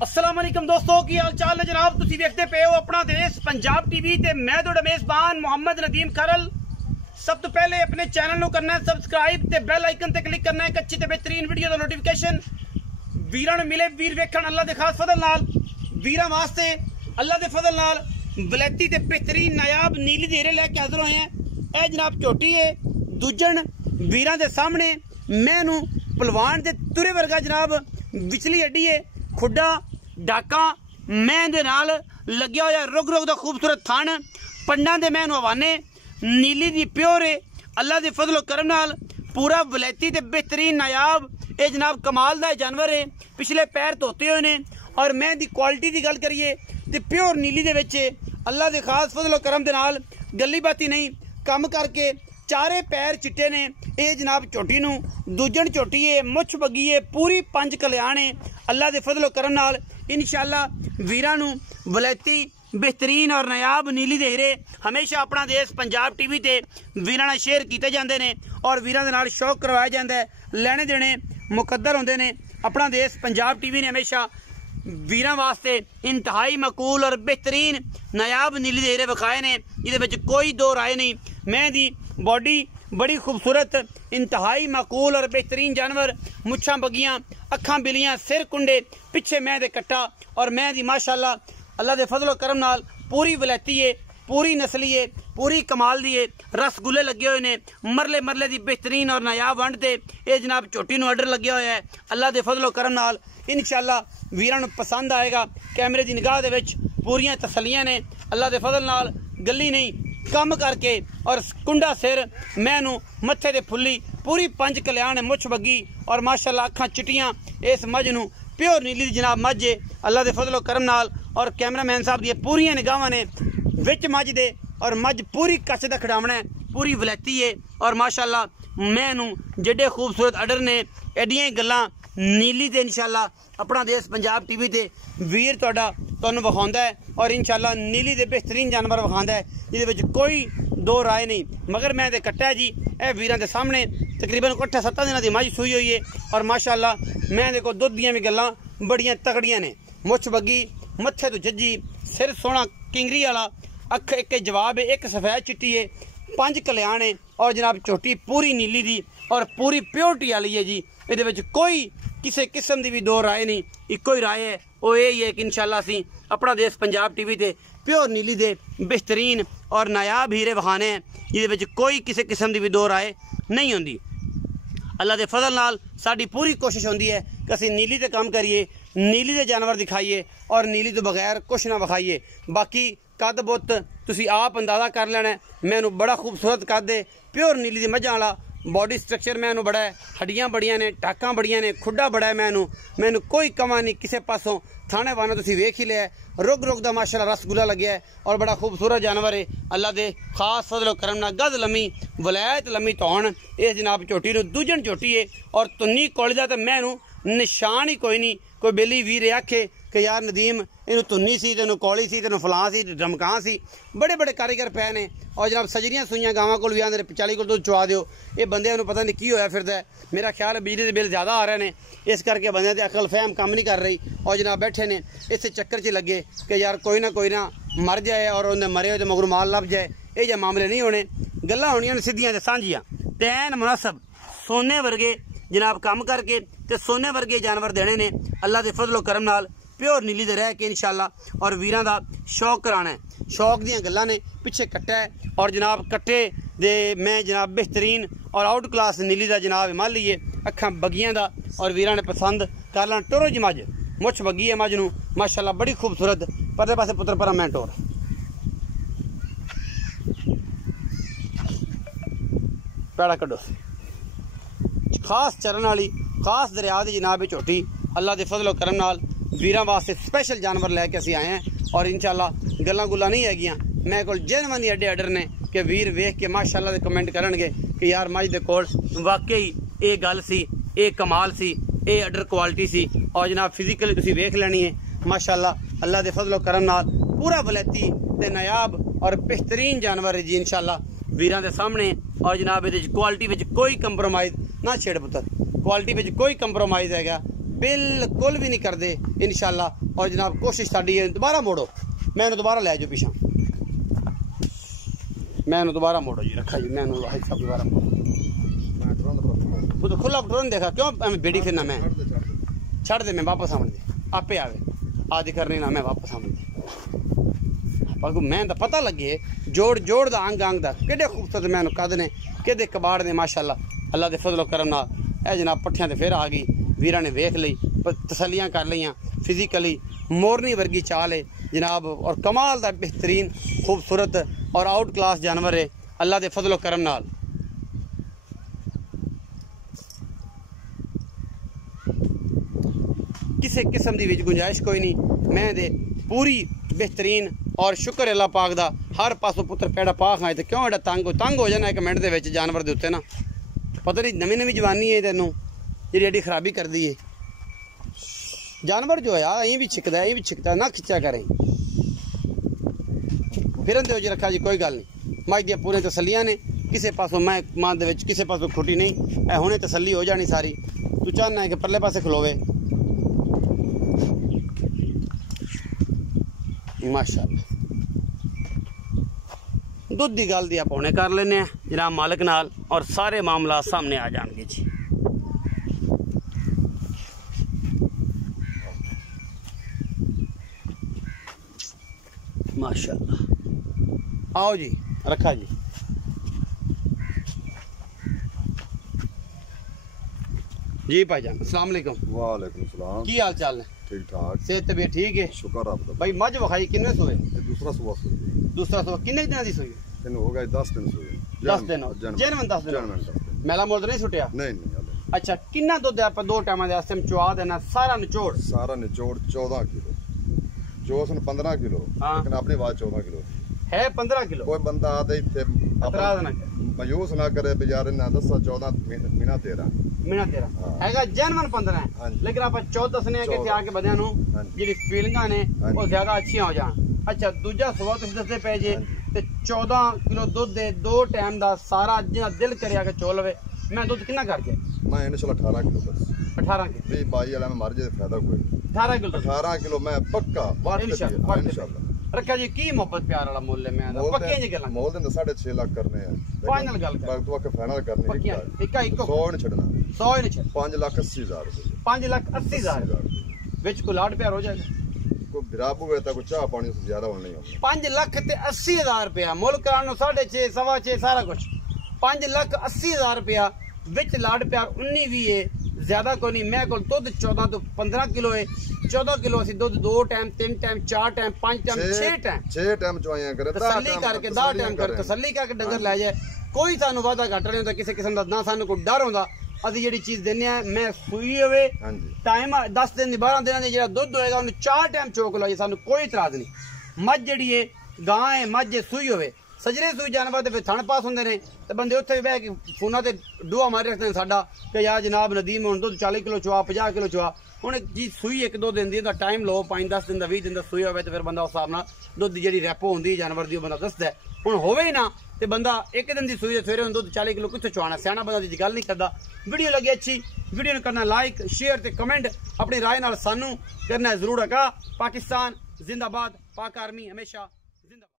अस्सलाम वालेकुम दोस्तों की हाल चाल है जनाब। तुसी देखते पे हो अपना देश पंजाब टीवी ते मैं तुहाडा मेज़बान मोहम्मद नदीम खरल। सब तो पहले अपने चैनल नूं करना है सबसक्राइब ते बेल आइकन ते क्लिक करना है एक अच्छी ते बेहतरीन वीडियो दा नोटिफिकेशन वीरां नूं मिले। वीर वेखण अल्लाह दे खास फजल नाल वीरां वास्ते अल्लाह दे फजल नाल वलैती ते बेहतरीन नायाब नीली देरे लैके हाजिर होए हैं। ए जनाब झोटी है दूजन वीरां दे सामने मैनू पलवान दे तुरे वर्गा जनाब विचली अड्डी है खुडा डाका मैं दे नाल लग्या होया रुग रुग दा खूबसूरत थान पंडा दे मैनू हवाने नीली दी प्योर है अल्लाह दे फजलो करम नाल पूरा वलैती ते बेहतरीन नायाब ये जनाब कमाल दा जानवर है। पिछले पैर धोते हुए ने और मैं दी क्वालिटी दी गल करिए ते प्योर नीली दे विच अल्लाह दे खास फजलो करम दे नाल गली बाती नहीं कम करके चारे पैर चिट्टे ने। ये जनाब झोटी नूं दूजन झोटी है मुछ बगी है पूरी पंज कल्याण है अल्लाह दे फजलो करम नाल इंशाअल्लाह वीरां नूं वलैती बेहतरीन और नायाब नीली दे हीरे हमेशा अपना देश पंजाब टीवी ते वीरां नाल शेयर कीते जांदे ने और वीरां दे नाल शौक करवाया जांदा है। लैणे देने मुकद्दर होंदे ने। अपना देश पंजाब टीवी ने हमेशा वीरां वास्ते इंतहाई मकूल और बेहतरीन नायाब नीली दे हीरे विखाए ने। इहदे विच कोई दो राय नहीं। मैं दी बॉडी बड़ी खूबसूरत इंतहाई माकूल और बेहतरीन जानवर मुछां बगियां अखां बिलियां सिर कुंडे पिछे मैं दे कट्टा और मैं दी माशाअल्लाह अल्लाह दे फजलो करम नाल पूरी वलैती है पूरी नस्ली है पूरी कमाल दी है। रसगुल्ले लगे हुए ने मरले मरले दी बेहतरीन और नायाब वंड ते ये जनाब झोटी नूं ऑर्डर लग्या होया है अल्लाह दे फजलो करम नाल इंशाअल्लाह वीरां नूं पसंद आएगा। कैमरे दी निगाह दे विच पूरियां तसल्लियां ने अल्लाह दे फजल नाल गली नहीं कम करके और कुंडा सिर मैनू मत्थे दे फुल्ली पूरी पंज कल्याण मुछ बगी और माशाअल्लाह अखां चिटियां इस मझ नूं प्योर नीली दी जनाब मझ है अल्लाह दे फजलो करम नाल और कैमरामैन साहब दी पूरियां निगाहां ने विच मझ दे और मझ पूरी कच दा खड़ावना है पूरी वलैती है और माशाअल्लाह मैनू जेडे खूबसूरत अडर ने एडियां गल्लां नीली ते इंशाअल्लाह अपना देश पंजाब टीवी ते वीर तुहानूं विखाउंदा है और इंशाअल्लाह नीली दे बेहतरीन जानवर विखाउंदा है जिहदे विच कोई दो राय नहीं। मगर मैं ते कट्टा जी ए वीरां दे सामने तकरीबन 8-7 दिनां दी मझ सूई हुई है और माशाअल्लाह मैं दे कोल दुध दियां भी गल्लां बड़ियां तगड़ियां ने। मुछ बगी मत्थे तो जज्जी सिर सोहना किंगरी वाला अख एक जवाब है एक सफेद चिट्टी है पंज कल्याण है और जनाब झोटी पूरी नीली दी और पूरी प्योरिटी वाली है जी। इहदे विच कोई किसी किस्म की भी दो राय नहीं। इको ही राय है वो यही है कि इंशाअल्लाह असीं अपना देश पंजाब टीवी ते प्योर नीली दे बेहतरीन और नायाब हीरे विखाने हैं जिहदे विच कोई किसी किस्म की भी दो राय नहीं होंदी। अल्लाह दे फजल नाल साडी पूरी कोशिश होंदी है कि असीं नीली ते काम करिए नीली दे जानवर दिखाइए और नीली तो बगैर कुछ ना विखाइए। बाकी कद बुत तुसीं आप अंदाज़ा कर लेना। मैनू बड़ा खूबसूरत कद है प्योर नीली दी मझां वाला बॉडी स्ट्रक्चर मैनू बड़ा है हड्डियां बड़ियां ने टाकां बड़ियां ने खुडा बड़ा है मैनू कोई कमा नहीं किसी पासों। थाने वाना तुसीं वेख ही लिया रुग रुग दा माशाअल्लाह रसगुल्ला लग्या है और बड़ा खूबसूरत जानवर है अल्लाह दे खास फजलो करम नाल गद लम्मी वलैत लम्मी तौण इस जनाब झोटी नूं दूजन झोटी है और तुन्नी कोली दा ते मैनू निशान ही कोई नहीं। कोई बेली वीर आखे कि यार नदीम इनू तुन्नी सी तेनू कौली सी तेनू फलां सी धमकां सी बड़े बड़े कारीगर पै ने और जनाब सजरियां सुइयां गावां कोल भी आंदे 40 कोल दुध चुवा दिओ। ये बंदे नूं पता नहीं की होया फिरदा है। मेरा ख्याल है बिजली के बिल ज़्यादा आ रहे हैं इस करके बंदे दी अकल फहम काम नहीं कर रही और जनाब बैठे ने इस चक्कर च लगे कि यार कोई ना मर जाए और उन्हें मरे तो मगरू माल लभ जाए। ये जे मामले नहीं होने गल्लां होणियां ने सीधियां ते सांझियां ते ऐन मुनासब सोने वर्गे जनाब काम करके ते सोने वर्गे जानवर देने ने अल्लाह दे फजलो करम नाल प्योर नीली दे रह के इंशाअल्लाह और वीरां दा शौक कराना है। शौक दियां गल्लां ने पिछे कट्टा है और जनाब कट्टे दे मैं जनाब बेहतरीन और आउट क्लास नीली दा जनाब हिमाली है अखां बगियां दा और वीरां ने पसंद कर लैन टोरो जी मझ मुछ बगी है मझ नूं माशाअल्लाह बड़ी खूबसूरत। परले पासे पुत्र पर मैं टोर पैड़ा कड्डो खास चरण वाली खास दरिया की जनाब झोटी अल्लाह के फजलो करम नाल वीरां वास्ते स्पेशल जानवर लैके असीं आए हैं और इंशाअल्लाह गल्लां गुल्लां नहीं हैगियां। मेरे कोल जेनवन एडे अडर ने कि वीर वेख के माशाअल्लाह दे कमेंट करनगे कि यार मझ दे कोल वाकई ये गल सी ये कमाल सी ये अडर क्वालिटी सी और जनाब फिजिकली तुसीं वेख लैनी है माशाअल्लाह अल्लाह दे फजलो करम नाल पूरा वलैती ते नायाब और बेहतरीन जानवर है जी इंशाअल्लाह वीरां दे सामने। और जनाब ये क्वालिटी कोई कंप्रोमाइज़ ना छेड़ पुत्र क्वालिटी में कोई कंप्रोमाइज़ है बिल्कुल भी नहीं करते इंशाल्लाह। और जनाब कोशिश साड़ी है दोबारा मोड़ो, मैं दोबारा लै जाओ पिछा, मैं दोबारा मोड़ो जी, रखा जी मैं सब दोबारा मोड़ो। वो तो खुला टुरन देखा क्यों बेड़ी फिरना, मैं छड़ दे, मैं वापस आवन दे, आपे आवे आदि करनी ना, मैं वापस आवन दे। पर मैं तो पता लगे जोड़ जोड़ दा अंग अंग दा किड्डे खूबसूरत मैं कद ने किदे कबाड़ ने माशाअल्लाह अल्लाह दे फजलो करम नाल। ए जनाब पट्ठियां ते फिर आ गई, वीरां ने वेख लई, तसलियां कर लियां, फिजिकली मोरनी वर्गी चाल है जनाब, और कमाल दा बेहतरीन खूबसूरत और आउट क्लास जानवर है अल्लाह दे फजलो करम नाल। किसी किस्म की विच गुंजाइश कोई नहीं, मैं दे पूरी बेहतरीन और शुक्र अल्लाह पाक दा हर पासों पुत्र पैड़ा पा खाए तो क्यों एडा तंग हो जाना एक मिनट दे विच जानवर दे उत्ते ना, पता नहीं नवी नवी जवानी है तेनों जी एडी खराबी कर दी है। जानवर जो है यार भी छिकता है, भी छिकता ना खिंचा करें फिरन दे रखा जी, कोई गल नहीं। मज दियां पूरे तसलियां ने, किसी पासों मैं मान दे विच किसी पासों खुटी नहीं, ए हुणे तसली हो जानी सारी। तू चाहना है कि परले पासे खलोवे माशाअल्लाह। दुध की गल दी आप हुणे कर लेने जनाब मालिक नाल, और सारे मामला सामने आ जाएंगे जी। माशाअल्लाह आओ जी, रखा जी जी भाईजान अस्सलाम वालेकुम। वालेकुम सलाम, की हाल चाल है? ठीक ठाक, सेहत तबीयत ठीक है? शुक्र आपका। भाई मज वखाई किन्ने सोए? दूसरा सुबह सोई, दूसरा सुबह किन्ने दिन की सोई? इन हो गए 10 दिन सोई। 10 दिन जेनवन 10 दिन मेला मोड़ नहीं छुटिया? नहीं नहीं हाले। अच्छा किन्ना दुध आप दो टाइम दे वास्ते चुआ देना सारा निचोड़? सारा निचोड़ 14 किलो, जो उसने 15 किलो, लेकिन अपनी बात 14 किलो है। 15 किलो कोई बंदा आते इतने एतराज ना करे, मायूस ना करे, बेचारे ना 10 14 महीना 13 हैगा जेनवन 15 है, लेकिन आप 14 दसने कि आके बंदियां नु जेडी फीलिंगां ने वो ज्यादा अच्छियां हो जान। अच्छा दूजा सुबह तुम दसदे पे जे ते 14 किलो दूध दे दो टाइम दा सारा जिना दिल करे के चो लवे। मैं दूध कितना कर गया? मैं इंशाल्लाह 18 किलो बस। 18 किलो 20 22 वाला में मर जाए फायदा कोई। 18 किलो मैं पक्का इंशाल्लाह रखा जी। की मोहब्बत प्यार वाला मोल है, मैं पक्की जी गल्ला मोल दे 6.5 लाख करने हैं फाइनल गल कर तू आके फाइनल करने पक्की इक्का इक्को 100 नहीं छड़ना, 100 ही नहीं छड़ 5,80,000 रुपए, 5,80,000 विच को लाड प्यार हो जाएगा। कोई बिराबू है तो कुछ चाह पानी से ज्यादा होना नहीं होगा। 5,80,000 रुपया मुल करानो 6.5 6.25 सारा कुछ 5,80,000 रुपया विच लाड प्यार 19 भी है, ज्यादा को नहीं। मैं को दुध 14 तो 15 किलो है, 14 किलो असि दुध 2 time 3 time 4 time 5 time 6 time चवाइयां करे, तसल्ली करके 10 टाइम कर तसल्ली करके डंगर ले जाए। कोई सानू वादा घट नहीं होता किसी किस्म का, ना सानू कोई डर होता। अभी जी चीज देने मैं सुई हुए टाइम 10 दिन 12 दिन जो दुध होएगा उन्हें 4 टाइम चोक लो, सानू कोई इतराज नहीं। मज जी है गां है मज सुई होवे सजरे सुई जानवर तो फिर थण पास होंगे ने तो बंदे उत्थे भी बह के फोना ते डूआ मारी रखते हैं साडा कि यार जनाब नदीम हुण दुध 40 किलो चुआ 50 किलो चुआ। हुण जी सुई 1-2 दिन दी टाइम लो 5-10 दिन 20 दिन सुई होवे तो फिर बंदा उस हिसाब नाल दुध जी रैपो होंदी जानवर दी बंदा दसदा है। हुण होवे ही ना तो बंदा एक दिन की सुई सवेरे दुध 40 किलो कितों चुआना, सियाना बंदा दी गल नहीं करता। वीडियो लगी अच्छी वीडियो ने करना लाइक शेयर ते कमेंट, अपनी राय नाल सानू करना जरूर। पाकिस्तान जिंदाबाद, पाक आर्मी हमेशा जिंदाबाद।